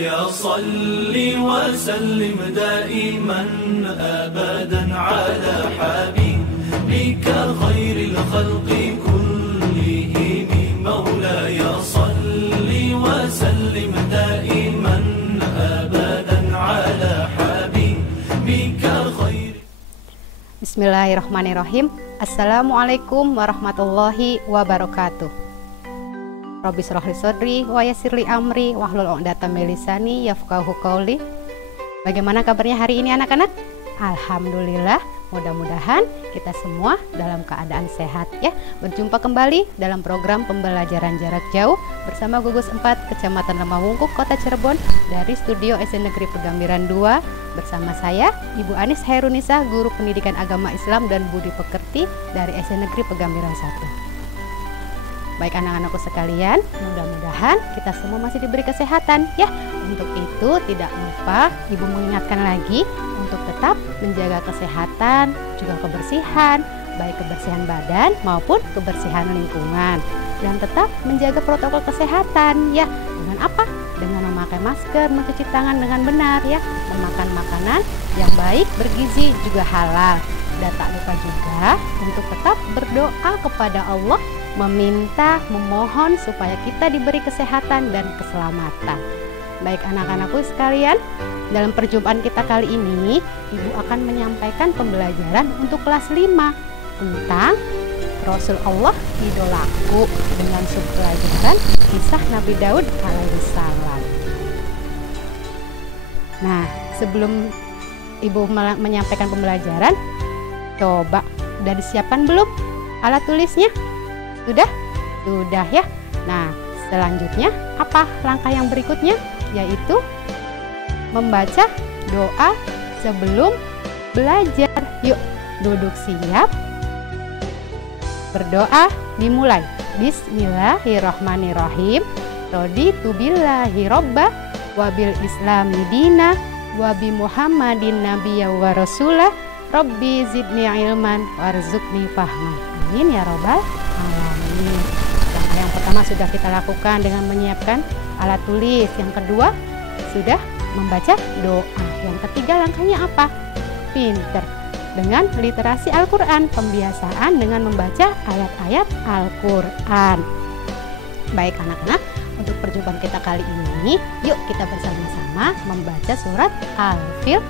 يا صل وسلم دائما أبدا على حبيبك خير الخلق كلهم مولاي صل وسلم دائما أبدا على حبيبك خير. Bismillahirrahmanirrahim. Assalamualaikum warahmatullahi wabarakatuh. Rabbi shrah li sadri wa yassir li amri wahlul 'uqdatam min lisani yafqahu qauli. Bagaimana kabarnya hari ini anak-anak? Alhamdulillah, mudah-mudahan kita semua dalam keadaan sehat ya. Berjumpa kembali dalam program pembelajaran jarak jauh bersama Gugus 4 Kecamatan Lemahwungkuk, Kota Cirebon dari Studio SD Negeri Pegambiran 2 bersama saya Ibu Anis Hairunisa, Guru Pendidikan Agama Islam dan Budi Pekerti dari SD Negeri Pegambiran 1. Baik anak-anakku sekalian, mudah-mudahan kita semua masih diberi kesehatan ya. Untuk itu tidak lupa Ibu mengingatkan lagi untuk tetap menjaga kesehatan, juga kebersihan, baik kebersihan badan maupun kebersihan lingkungan. Dan tetap menjaga protokol kesehatan ya. Dengan apa? Dengan memakai masker, mencuci tangan dengan benar ya, memakan makanan yang baik, bergizi, juga halal. Dan tak lupa juga untuk tetap berdoa kepada Allah, memohon supaya kita diberi kesehatan dan keselamatan. Baik anak-anakku sekalian, dalam perjumpaan kita kali ini Ibu akan menyampaikan pembelajaran untuk kelas 5 tentang Rasul Allah idolaku dengan subpelajaran kisah Nabi Daud alaihissalam. Nah, sebelum Ibu menyampaikan pembelajaran, coba udah disiapkan belum alat tulisnya? Sudah? Sudah ya. Nah, selanjutnya apa langkah yang berikutnya? Yaitu membaca doa sebelum belajar. Yuk, duduk siap. Berdoa dimulai. Bismillahirrahmanirrahim. Raditu billahi robba wabil islami dina wabi muhammadin nabiyya wa rasulah. Rabbi zidni ilman warzuqni fahman. Amin ya robbal alamin. Yang pertama sudah kita lakukan dengan menyiapkan alat tulis. Yang kedua sudah membaca doa. Yang ketiga langkahnya apa? Pinter dengan literasi Al-Quran, pembiasaan dengan membaca ayat-ayat Al-Quran. Baik anak-anak, untuk perjumpaan kita kali ini, yuk kita bersama-sama membaca surat Al-Fil.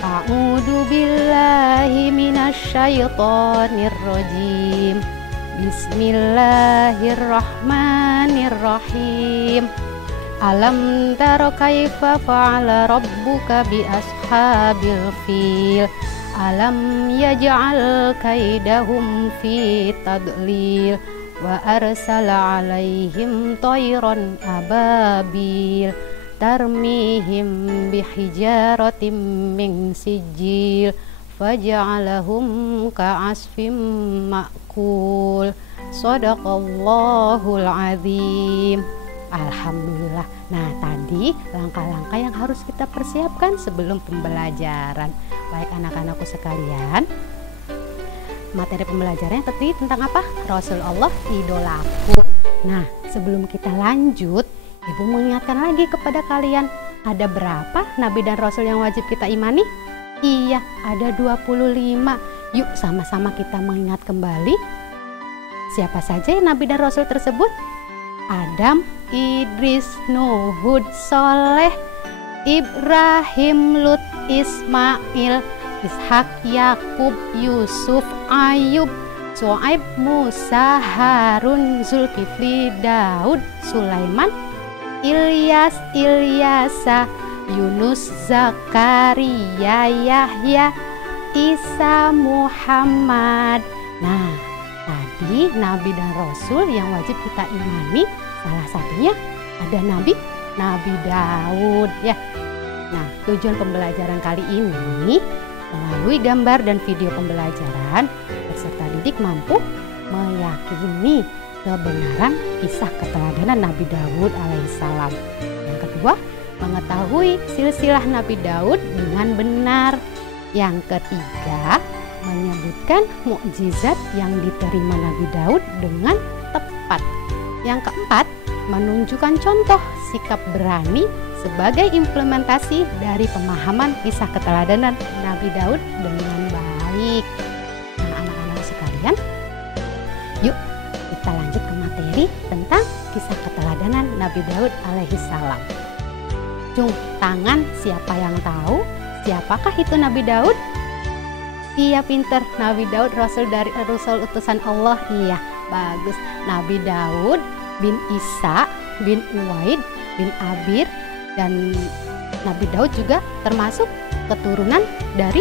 A'udzu billahi minasyaitonir rajim. Bismillahirrahmanirrahim. Alam tara kaifa fa'ala rabbuka bi ashabil fil. Alam yaj'al kaidahum fi tadlil wa arsala 'alaihim tayran ababil tarmihim bihijaratim min sijil faja'alahum ka'asfim ma'kul. Shadaqallahul azim. Alhamdulillah. Nah, tadi langkah-langkah yang harus kita persiapkan sebelum pembelajaran. Baik anak-anakku sekalian, materi pembelajarannya tadi tentang apa? Rasul Allah idolaku. Nah, sebelum kita lanjut, Ibu mengingatkan lagi kepada kalian, ada berapa nabi dan rasul yang wajib kita imani? Iya, ada 25. Yuk sama-sama kita mengingat kembali. Siapa saja nabi dan rasul tersebut? Adam, Idris, Nuh, Hud, Soleh, Ibrahim, Lut, Ismail, Ishak, Yakub, Yusuf, Ayub, Shu'aib, Musa, Harun, Zulkifli, Daud, Sulaiman, Ilyas, Ilyasa, Yunus, Zakaria, Yahya, Isa, Muhammad. Nah, tadi nabi dan rasul yang wajib kita imani, salah satunya ada Nabi Daud ya. Nah, tujuan pembelajaran kali ini melalui gambar dan video pembelajaran, peserta didik mampu meyakini kebenaran kisah keteladanan Nabi Daud alaihissalam. Yang kedua, mengetahui silsilah Nabi Daud dengan benar. Yang ketiga, menyebutkan mukjizat yang diterima Nabi Daud dengan tepat. Yang keempat, menunjukkan contoh sikap berani sebagai implementasi dari pemahaman kisah keteladanan Nabi Daud dengan baik. Nah, anak-anak sekalian, yuk kita lanjut ke materi tentang kisah keteladanan Nabi Daud alaihissalam. Cung tangan, siapa yang tahu siapakah itu Nabi Daud? Iya, pinter. Nabi Daud rasul utusan Allah. Iya, bagus. Nabi Daud bin Isa bin Uwaid bin Abir, dan Nabi Daud juga termasuk keturunan dari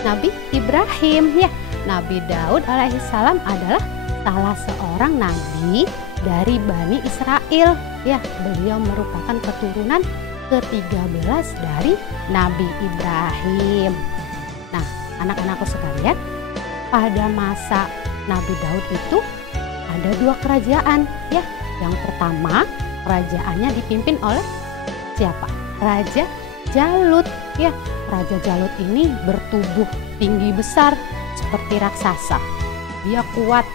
Nabi Ibrahim ya. Nabi Daud alaihissalam adalah salah seorang nabi dari Bani Israel ya. Beliau merupakan keturunan ke-13 dari Nabi Ibrahim. Nah, anak-anakku sekalian, pada masa Nabi Daud itu ada 2 kerajaan ya. Yang pertama, kerajaannya dipimpin oleh siapa? Raja Jalut ya. Raja Jalut ini bertubuh tinggi besar seperti raksasa. Dia kuat,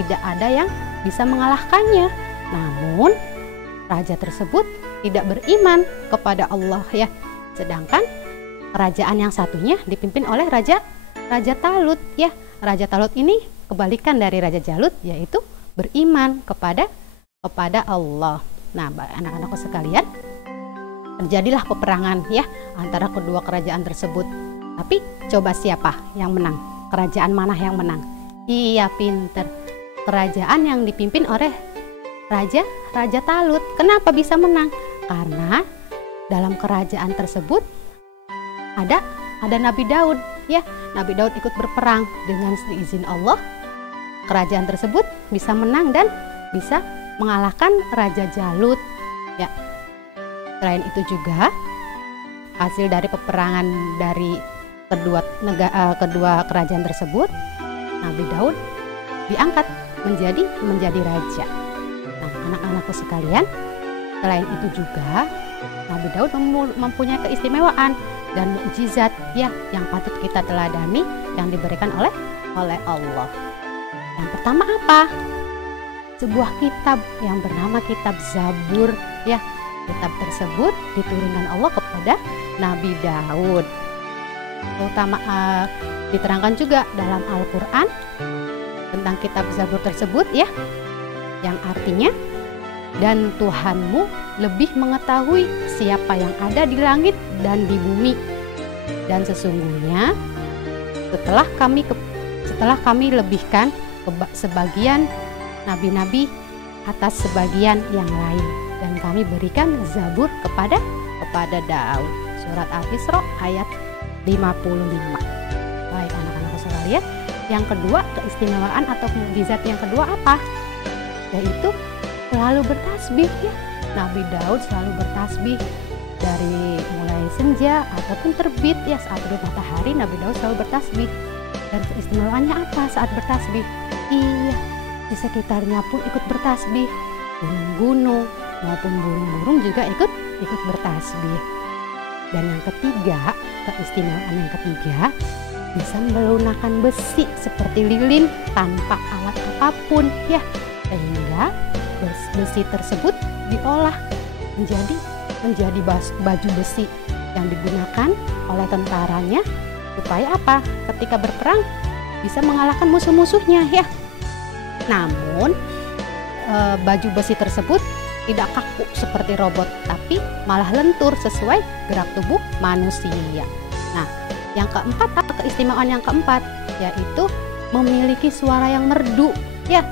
tidak ada yang bisa mengalahkannya. Namun raja tersebut tidak beriman kepada Allah ya. Sedangkan kerajaan yang satunya dipimpin oleh Raja Talut ya. Raja Talut ini kebalikan dari Raja Jalut, yaitu beriman kepada Allah. Nah, anak-anakku sekalian, terjadilah peperangan ya antara kedua kerajaan tersebut. Tapi coba siapa yang menang? Kerajaan mana yang menang? Iya, pinter. Kerajaan yang dipimpin oleh Raja Talut. Kenapa bisa menang? Karena dalam kerajaan tersebut ada Nabi Daud ya. Nabi Daud ikut berperang, dengan izin Allah kerajaan tersebut bisa menang dan bisa mengalahkan Raja Jalut ya. Selain itu juga hasil dari peperangan dari kedua kerajaan tersebut, Nabi Daud diangkat menjadi raja. Nah, anak-anakku sekalian, selain itu juga Nabi Daud mempunyai keistimewaan dan mukjizat ya yang patut kita teladani yang diberikan oleh Allah. Yang pertama apa? Sebuah kitab yang bernama kitab Zabur ya. Kitab tersebut diturunkan Allah kepada Nabi Daud. Terutama diterangkan juga dalam Al-Qur'an tentang kitab Zabur tersebut ya, yang artinya, dan Tuhanmu lebih mengetahui siapa yang ada di langit dan di bumi. Dan sesungguhnya setelah kami lebihkan sebagian nabi-nabi atas sebagian yang lain, dan kami berikan Zabur kepada Daud. Surat Al-Isra ayat 55. Baik anak-anak sekalian, yang kedua, keistimewaan atau mukjizat yang kedua apa? Yaitu selalu bertasbih ya. Nabi Daud selalu bertasbih dari mulai senja ataupun terbit ya. Saat terbit matahari Nabi Daud selalu bertasbih. Dan keistimewaannya apa saat bertasbih? Iya, di sekitarnya pun ikut bertasbih. Gunung-gunung maupun burung-burung juga ikut bertasbih. Dan yang ketiga, keistimewaan yang ketiga, bisa melunakan besi seperti lilin tanpa alat apapun ya. Sehingga besi tersebut diolah menjadi baju besi yang digunakan oleh tentaranya supaya apa? Ketika berperang bisa mengalahkan musuh-musuhnya ya. Namun baju besi tersebut tidak kaku seperti robot, tapi malah lentur sesuai gerak tubuh manusia. Nah, yang keempat, apa keistimewaan yang keempat? Yaitu memiliki suara yang merdu ya.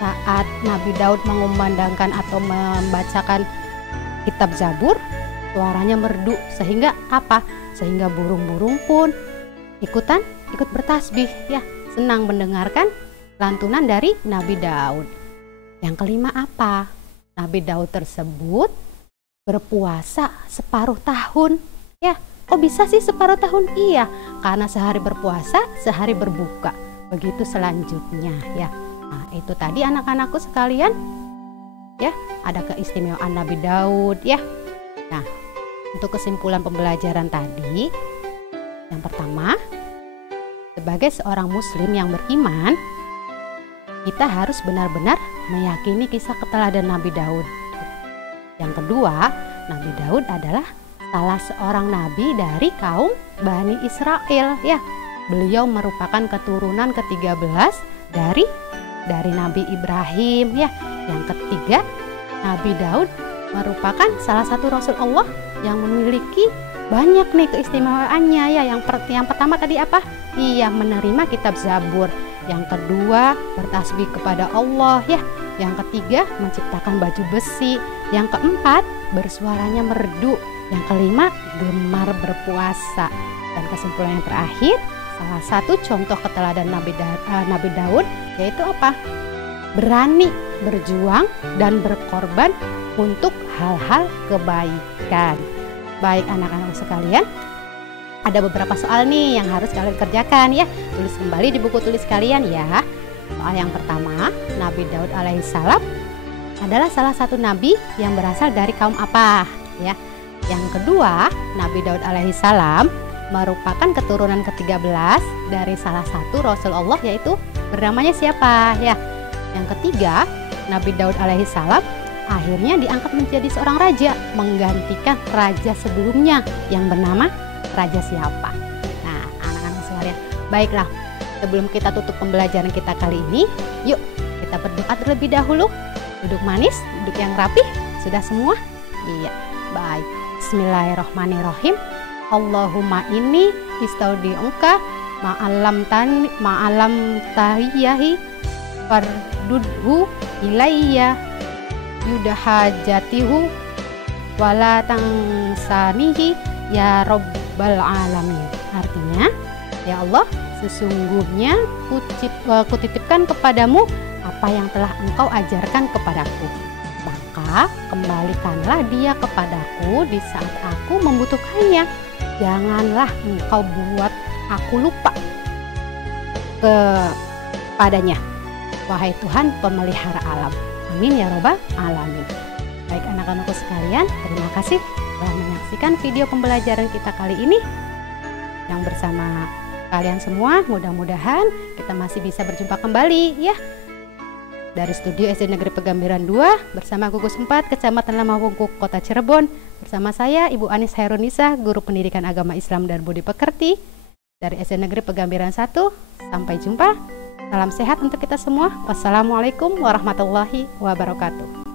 Saat Nabi Daud mengumandangkan atau membacakan kitab Zabur, suaranya merdu sehingga apa? Sehingga burung-burung pun ikut bertasbih ya, senang mendengarkan lantunan dari Nabi Daud. Yang kelima apa? Nabi Daud tersebut berpuasa separuh tahun ya. Kok bisa sih separuh tahun? Iya, karena sehari berpuasa, sehari berbuka. Begitu selanjutnya ya. Nah, itu tadi anak-anakku sekalian ya, ada keistimewaan Nabi Daud ya. Nah, untuk kesimpulan pembelajaran tadi, yang pertama, sebagai seorang muslim yang beriman, kita harus benar-benar meyakini kisah keteladanan Nabi Daud Yang kedua, Nabi Daud adalah salah seorang nabi dari kaum Bani Israel ya. Beliau merupakan keturunan ke-13 dari Nabi Ibrahim ya. Yang ketiga, Nabi Daud merupakan salah satu Rasul Allah yang memiliki banyak nih keistimewaannya ya. Yang pertama tadi apa? Iya, menerima kitab Zabur. Yang kedua, bertasbih kepada Allah ya. Yang ketiga, menciptakan baju besi. Yang keempat, bersuaranya merdu. Yang kelima, gemar berpuasa. Dan kesimpulan yang terakhir, salah satu contoh keteladan Nabi Daud yaitu apa? Berani berjuang dan berkorban untuk hal-hal kebaikan. Baik anak-anak sekalian, ada beberapa soal nih yang harus kalian kerjakan ya. Tulis kembali di buku tulis kalian ya. Soal yang pertama, Nabi Daud alaihissalam adalah salah satu nabi yang berasal dari kaum apa ya. Yang kedua, Nabi Daud alaihissalam merupakan keturunan ke-13 dari salah satu Rasul Allah yaitu bernamanya siapa ya. Yang ketiga, Nabi Daud alaihissalam akhirnya diangkat menjadi seorang raja, menggantikan raja sebelumnya yang bernama raja siapa. Nah, anak-anak sekalian, baiklah, sebelum kita tutup pembelajaran kita kali ini, yuk kita berdoa terlebih dahulu. Duduk manis, duduk yang rapih. Sudah semua? Iya, baik. Bismillahirrahmanirrahim. Allahumma inni istaudi'uka ma'alam tahiyahi fardudhu ilayya yudhajatihu wala tangsanihi ya rabbal alamin. Artinya, ya Allah, sesungguhnya kutitipkan kepadamu apa yang telah engkau ajarkan kepadaku, maka kembalikanlah dia kepadaku di saat aku membutuhkannya. Janganlah engkau buat aku lupa kepadanya, wahai Tuhan pemelihara alam. Amin ya robbal alamin. Baik anak-anakku sekalian, terima kasih telah menyaksikan video pembelajaran kita kali ini yang bersama kalian semua. Mudah-mudahan kita masih bisa berjumpa kembali ya. Dari studio SD Negeri Pegambiran 2 bersama gugus 4 Kecamatan Lamawungkuk, Kota Cirebon, bersama saya Ibu Anis Hairunisa, Guru Pendidikan Agama Islam dan Budi Pekerti dari SD Negeri Pegambiran 1. Sampai jumpa. Salam sehat untuk kita semua. Wassalamualaikum warahmatullahi wabarakatuh.